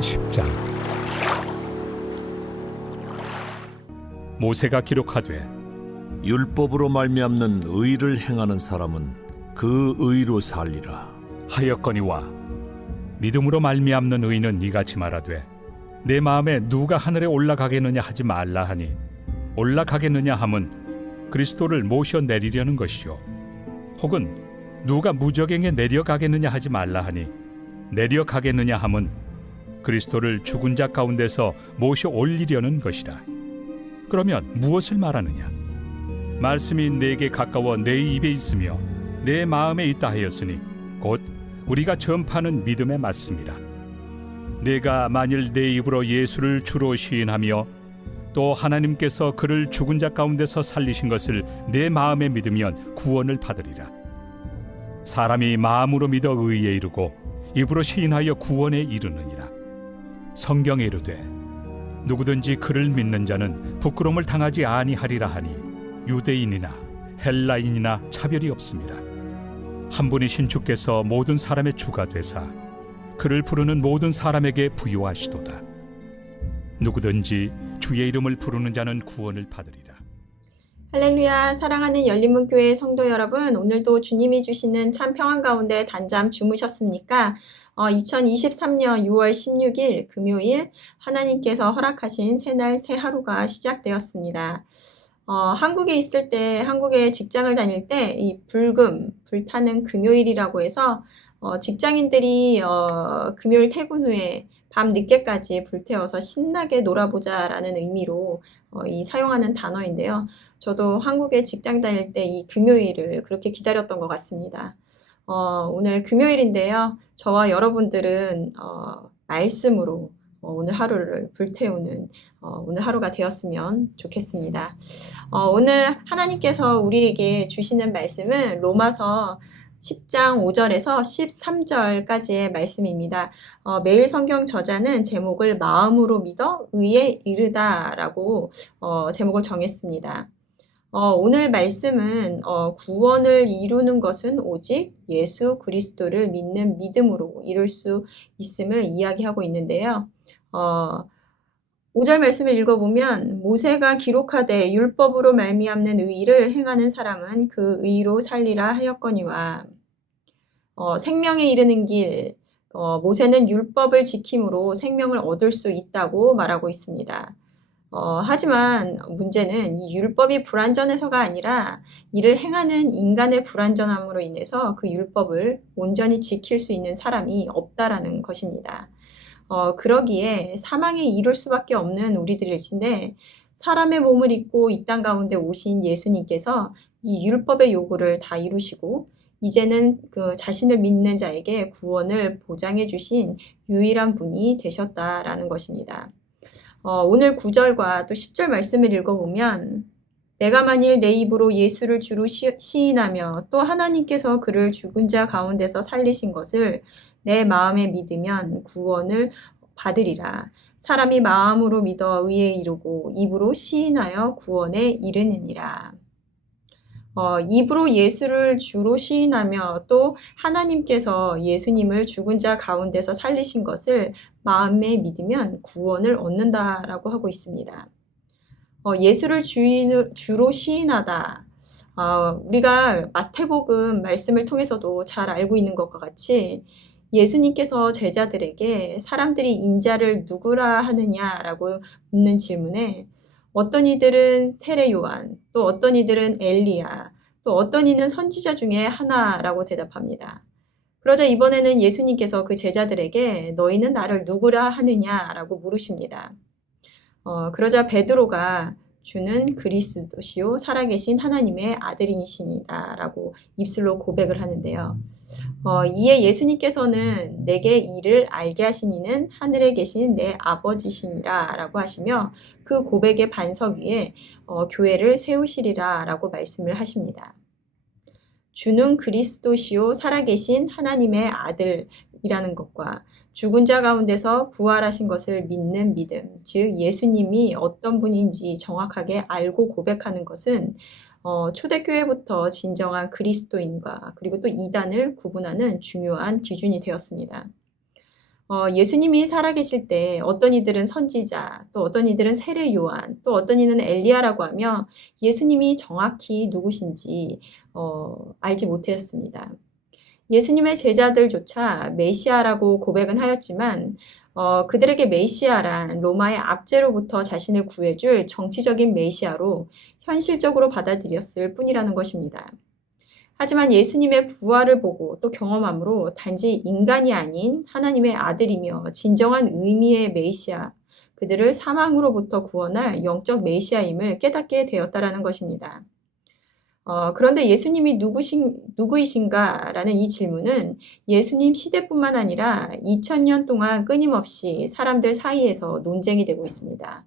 제10장. 모세가 기록하되 율법으로 말미암는 의를 행하는 사람은 그 의로 살리라. 하였거니와 믿음으로 말미암는 의는 이같이 말하되 내 마음에 누가 하늘에 올라가겠느냐 하지 말라 하니 올라가겠느냐 함은 그리스도를 모셔 내리려는 것이요 혹은 누가 무저갱에 내려가겠느냐 하지 말라 하니 내려가겠느냐 함은 그리스도를 죽은 자 가운데서 모셔 올리려는 것이라. 그러면 무엇을 말하느냐? 말씀이 내게 가까워 내 입에 있으며 내 마음에 있다 하였으니 곧 우리가 전파하는 믿음에 맞습니다. 내가 만일 내 입으로 예수를 주로 시인하며 또 하나님께서 그를 죽은 자 가운데서 살리신 것을 내 마음에 믿으면 구원을 받으리라. 사람이 마음으로 믿어 의에 이르고 입으로 시인하여 구원에 이르느니라. 성경에 이르되 누구든지 그를 믿는 자는 부끄러움을 당하지 아니하리라 하니 유대인이나 헬라인이나 차별이 없습니다. 한 분이신 주께서 모든 사람의 주가 되사 그를 부르는 모든 사람에게 부요하시도다. 누구든지 주의 이름을 부르는 자는 구원을 받으리라. 할렐루야. 사랑하는 열린문교회 성도 여러분, 오늘도 주님이 주시는 참 평안 가운데 단잠 주무셨습니까? 2023년 6월 16일 금요일 하나님께서 허락하신 새날 새 하루가 시작되었습니다. 한국에 있을 때, 한국에 직장을 다닐 때 이 불타는 금요일이라고 해서 직장인들이 금요일 퇴근 후에 밤 늦게까지 불태워서 신나게 놀아보자라는 의미로 이 사용하는 단어인데요. 저도 한국에 직장 다닐 때 이 금요일을 그렇게 기다렸던 것 같습니다. 오늘 금요일인데요. 저와 여러분들은 말씀으로 오늘 하루를 불태우는 오늘 하루가 되었으면 좋겠습니다. 오늘 하나님께서 우리에게 주시는 말씀은 로마서 10장 5절에서 13절까지의 말씀입니다. 매일 성경 저자는 제목을 마음으로 믿어 의에 이르다라고 제목을 정했습니다. 오늘 말씀은 구원을 이루는 것은 오직 예수 그리스도를 믿는 믿음으로 이룰 수 있음을 이야기하고 있는데요. 5절 말씀을 읽어보면 모세가 기록하되 율법으로 말미암는 의를 행하는 사람은 그 의로 살리라 하였거니와 생명에 이르는 길 모세는 율법을 지킴으로 생명을 얻을 수 있다고 말하고 있습니다. 하지만 문제는 이 율법이 불완전해서가 아니라 이를 행하는 인간의 불완전함으로 인해서 그 율법을 온전히 지킬 수 있는 사람이 없다라는 것입니다. 그러기에 사망에 이를 수밖에 없는 우리들일진데 사람의 몸을 입고 이 땅 가운데 오신 예수님께서 이 율법의 요구를 다 이루시고 이제는 그 자신을 믿는 자에게 구원을 보장해 주신 유일한 분이 되셨다라는 것입니다. 오늘 9절과 또 10절 말씀을 읽어보면 내가 만일 내 입으로 예수를 주로 시인하며 또 하나님께서 그를 죽은 자 가운데서 살리신 것을 내 마음에 믿으면 구원을 받으리라. 사람이 마음으로 믿어 의에 이르고 입으로 시인하여 구원에 이르느니라. 입으로 예수를 주로 시인하며 또 하나님께서 예수님을 죽은 자 가운데서 살리신 것을 마음에 믿으면 구원을 얻는다라고 하고 있습니다. 예수를 주로 시인하다. 우리가 마태복음 말씀을 통해서도 잘 알고 있는 것과 같이 예수님께서 제자들에게 사람들이 인자를 누구라 하느냐라고 묻는 질문에 어떤 이들은 세례 요한, 또 어떤 이들은 엘리야, 또 어떤 이는 선지자 중에 하나라고 대답합니다. 그러자 이번에는 예수님께서 그 제자들에게 너희는 나를 누구라 하느냐라고 물으십니다. 그러자 베드로가 주는 그리스도시요 살아계신 하나님의 아들이시니다라고 입술로 고백을 하는데요. 이에 예수님께서는 내게 이를 알게 하신 이는 하늘에 계신 내 아버지시니라 라고 하시며 그 고백의 반석 위에 교회를 세우시리라 라고 말씀을 하십니다. 주는 그리스도시요 살아계신 하나님의 아들이라는 것과 죽은 자 가운데서 부활하신 것을 믿는 믿음, 즉 예수님이 어떤 분인지 정확하게 알고 고백하는 것은 초대교회부터 진정한 그리스도인과 그리고 또 이단을 구분하는 중요한 기준이 되었습니다. 예수님이 살아계실 때 어떤 이들은 선지자, 또 어떤 이들은 세례 요한, 또 어떤 이는 엘리야라고 하며 예수님이 정확히 누구신지 알지 못했습니다. 예수님의 제자들조차 메시아라고 고백은 하였지만 그들에게 메시아란 로마의 압제로부터 자신을 구해줄 정치적인 메시아로 현실적으로 받아들였을 뿐이라는 것입니다. 하지만 예수님의 부활을 보고 또 경험함으로 단지 인간이 아닌 하나님의 아들이며 진정한 의미의 메시아, 그들을 사망으로부터 구원할 영적 메시아임을 깨닫게 되었다라는 것입니다. 그런데 예수님이 누구이신가라는 이 질문은 예수님 시대뿐만 아니라 2000년 동안 끊임없이 사람들 사이에서 논쟁이 되고 있습니다.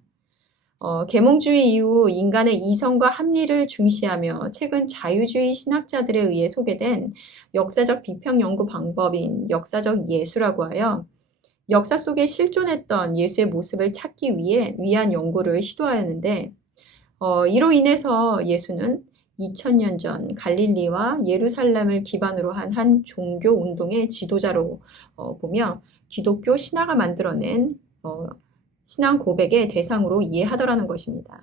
계몽주의 이후 인간의 이성과 합리를 중시하며 최근 자유주의 신학자들에 의해 소개된 역사적 비평 연구 방법인 역사적 예수라고 하여 역사 속에 실존했던 예수의 모습을 찾기 위한 연구를 시도하였는데 이로 인해서 예수는 2000년 전 갈릴리와 예루살렘을 기반으로 한 종교 운동의 지도자로 보며 기독교 신화가 만들어낸 신앙 고백의 대상으로 이해하더라는 것입니다.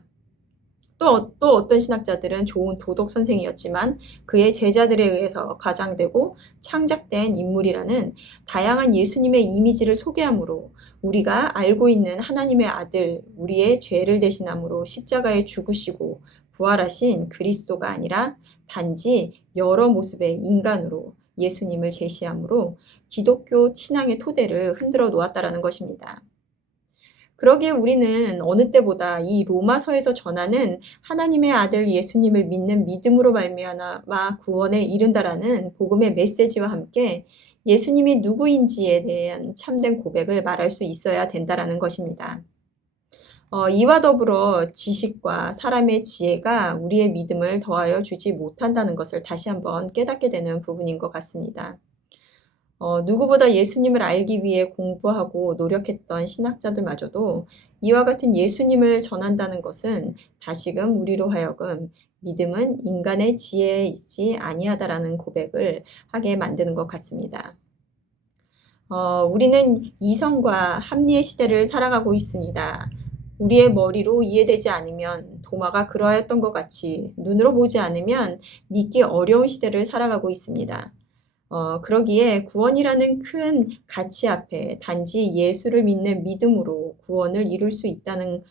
또 어떤 신학자들은 좋은 도덕 선생이었지만 그의 제자들에 의해서 과장되고 창작된 인물이라는 다양한 예수님의 이미지를 소개하므로 우리가 알고 있는 하나님의 아들, 우리의 죄를 대신함으로 십자가에 죽으시고 부활하신 그리스도가 아니라 단지 여러 모습의 인간으로 예수님을 제시하므로 기독교 신앙의 토대를 흔들어 놓았다라는 것입니다. 그러기에 우리는 어느 때보다 이 로마서에서 전하는 하나님의 아들 예수님을 믿는 믿음으로 말미암아 구원에 이른다라는 복음의 메시지와 함께 예수님이 누구인지에 대한 참된 고백을 말할 수 있어야 된다라는 것입니다. 이와 더불어 지식과 사람의 지혜가 우리의 믿음을 더하여 주지 못한다는 것을 다시 한번 깨닫게 되는 부분인 것 같습니다. 누구보다 예수님을 알기 위해 공부하고 노력했던 신학자들마저도 이와 같은 예수님을 전한다는 것은 다시금 우리로 하여금 믿음은 인간의 지혜에 있지 아니하다라는 고백을 하게 만드는 것 같습니다. 우리는 이성과 합리의 시대를 살아가고 있습니다. 우리의 머리로 이해되지 않으면 도마가 그러했던 것 같이 눈으로 보지 않으면 믿기 어려운 시대를 살아가고 있습니다. 그러기에 구원이라는 큰 가치 앞에 단지 예수를 믿는 믿음으로 구원을 이룰 수 있다는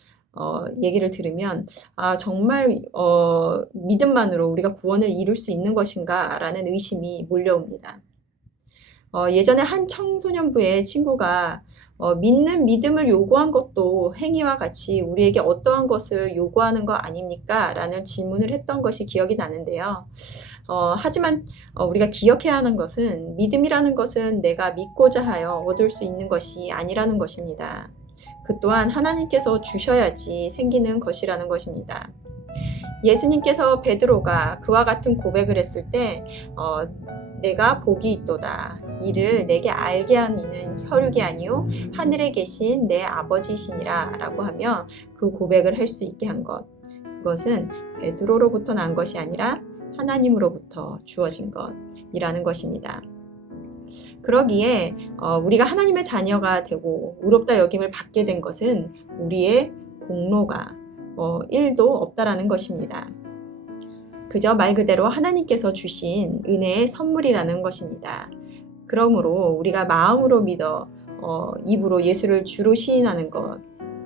얘기를 들으면 정말 믿음만으로 우리가 구원을 이룰 수 있는 것인가 라는 의심이 몰려옵니다. 예전에 한 청소년부의 친구가 믿는 믿음을 요구한 것도 행위와 같이 우리에게 어떠한 것을 요구하는 거 아닙니까? 라는 질문을 했던 것이 기억이 나는데요. 하지만 우리가 기억해야 하는 것은 믿음이라는 것은 내가 믿고자 하여 얻을 수 있는 것이 아니라는 것입니다. 그 또한 하나님께서 주셔야지 생기는 것이라는 것입니다. 예수님께서 베드로가 그와 같은 고백을 했을 때 내가 복이 있도다. 이를 내게 알게 한 이는 혈육이 아니요 하늘에 계신 내 아버지시니라 라고 하며 그 고백을 할 수 있게 한 것. 그것은 베드로로부터 난 것이 아니라 하나님으로부터 주어진 것이라는 것입니다. 그러기에 우리가 하나님의 자녀가 되고 의롭다 여김을 받게 된 것은 우리의 공로가 1도 없다라는 것입니다. 그저 말 그대로 하나님께서 주신 은혜의 선물이라는 것입니다. 그러므로 우리가 마음으로 믿어 입으로 예수를 주로 시인하는 것,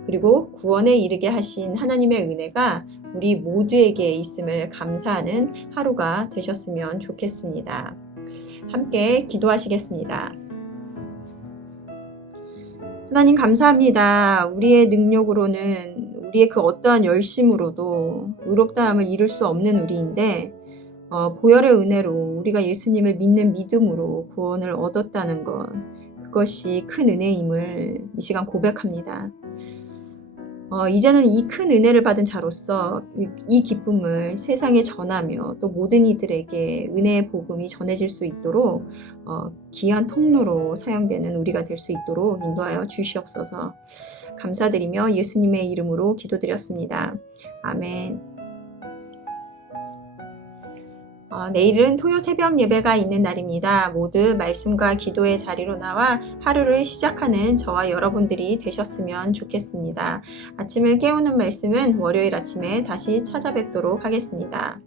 그리고 구원에 이르게 하신 하나님의 은혜가 우리 모두에게 있음을 감사하는 하루가 되셨으면 좋겠습니다. 함께 기도하시겠습니다. 하나님 감사합니다. 우리의 능력으로는 우리의 그 어떠한 열심으로도 의롭다함을 이룰 수 없는 우리인데 보혈의 은혜로 우리가 예수님을 믿는 믿음으로 구원을 얻었다는 것, 그것이 큰 은혜임을 이 시간 고백합니다. 이제는 이 큰 은혜를 받은 자로서 이 기쁨을 세상에 전하며 또 모든 이들에게 은혜의 복음이 전해질 수 있도록 귀한 통로로 사용되는 우리가 될 수 있도록 인도하여 주시옵소서. 감사드리며 예수님의 이름으로 기도드렸습니다. 아멘. 내일은 토요 새벽 예배가 있는 날입니다. 모두 말씀과 기도의 자리로 나와 하루를 시작하는 저와 여러분들이 되셨으면 좋겠습니다. 아침을 깨우는 말씀은 월요일 아침에 다시 찾아뵙도록 하겠습니다.